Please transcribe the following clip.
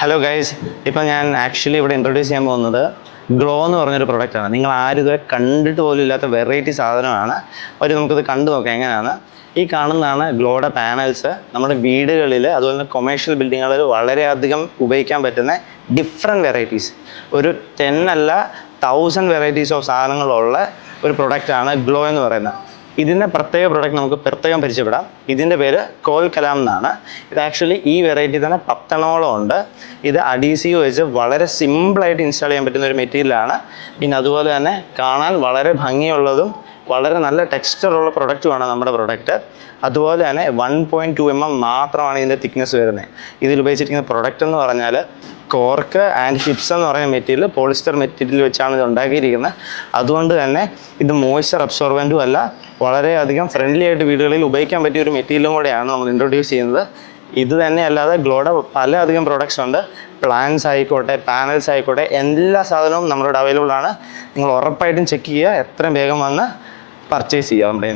Hello guys, ഇപ്പം ഞാൻ actually ഇവിടെ ഇൻട്രൊഡ്യൂസ് ചെയ്യാൻ പോകുന്നത് ഗ്ലോ എന്ന് പറഞ്ഞൊരു പ്രൊഡക്റ്റാണ്. നിങ്ങൾ ആരും ഇതുവരെ കണ്ടിട്ട് പോലും ഇല്ലാത്ത വെറൈറ്റി സാധനമാണ്. നമുക്കിത് കണ്ടു നോക്കാം എങ്ങനെയാണ്. ഈ കാണുന്നതാണ് ഗ്ലോയുടെ പാനൽസ്. നമ്മുടെ വീടുകളിൽ അതുപോലെ തന്നെ കൊമേഴ്ഷ്യൽ ബിൽഡിങ്ങുകളിൽ വളരെയധികം ഉപയോഗിക്കാൻ പറ്റുന്ന ഡിഫറെൻറ്റ് വെറൈറ്റീസ്, ഒരു 10 അല്ല 1000 വെറൈറ്റീസ് ഓഫ് സാധനങ്ങളുള്ള ഒരു പ്രൊഡക്റ്റാണ് ഗ്ലോ എന്ന് പറയുന്നത്. ഇതിൻ്റെ പ്രത്യേക പ്രൊഡക്റ്റ് നമുക്ക് പ്രത്യേകം പരിചയപ്പെടാം. ഇതിൻ്റെ പേര് കോൽ കലാം എന്നാണ്. ഇത് ആക്ച്വലി ഈ വെറൈറ്റി തന്നെ 10 എണ്ണോളം ഉണ്ട്. ഇത് അഡീസീവ് വെച്ച് വളരെ സിമ്പിളായിട്ട് ഇൻസ്റ്റാൾ ചെയ്യാൻ പറ്റുന്ന ഒരു മെറ്റീരിയലാണ്. പിന്നെ അതുപോലെ തന്നെ കാണാൻ വളരെ ഭംഗിയുള്ളതും വളരെ നല്ല ടെക്സ്ചറുള്ള പ്രൊഡക്റ്റുമാണ് നമ്മുടെ പ്രൊഡക്റ്റ്. അതുപോലെ തന്നെ 1.2 mm മാത്രമാണ് ഇതിൻ്റെ തിക്നെസ് വരുന്നത്. ഇതിൽ ഉപയോഗിച്ചിരിക്കുന്ന പ്രൊഡക്റ്റ് എന്ന് പറഞ്ഞാൽ കോർക്ക് ആൻഡ് ഹിപ്സ് എന്ന് പറയുന്ന മെറ്റീരിയൽ, പോളിസ്റ്റർ മെറ്റീരിയൽ വെച്ചാണ് ഇത് ഉണ്ടാക്കിയിരിക്കുന്നത്. അതുകൊണ്ട് തന്നെ ഇത് മോയ്സ്ചർ അബ്സോർബൻറ്റും അല്ല, വളരെയധികം ഫ്രണ്ട്ലി ആയിട്ട് വീടുകളിൽ ഉപയോഗിക്കാൻ പറ്റിയ ഒരു മെറ്റീരിയലും കൂടെയാണ് നമ്മൾ ഇൻട്രൊഡ്യൂസ് ചെയ്യുന്നത്. ഇത് തന്നെ അല്ലാതെ ഗ്ലോയുടെ പലധികം പ്രൊഡക്ട്സ് ഉണ്ട്. പ്ലാൻസ് ആയിക്കോട്ടെ, പാനൽസ് ആയിക്കോട്ടെ, എല്ലാ സാധനവും നമ്മളിവിടെ അവൈലബിൾ ആണ്. നിങ്ങൾ ഉറപ്പായിട്ടും ചെക്ക് ചെയ്യുക, എത്രയും വേഗം വന്ന് പർച്ചേസ് ചെയ്യുക നമ്മുടെ.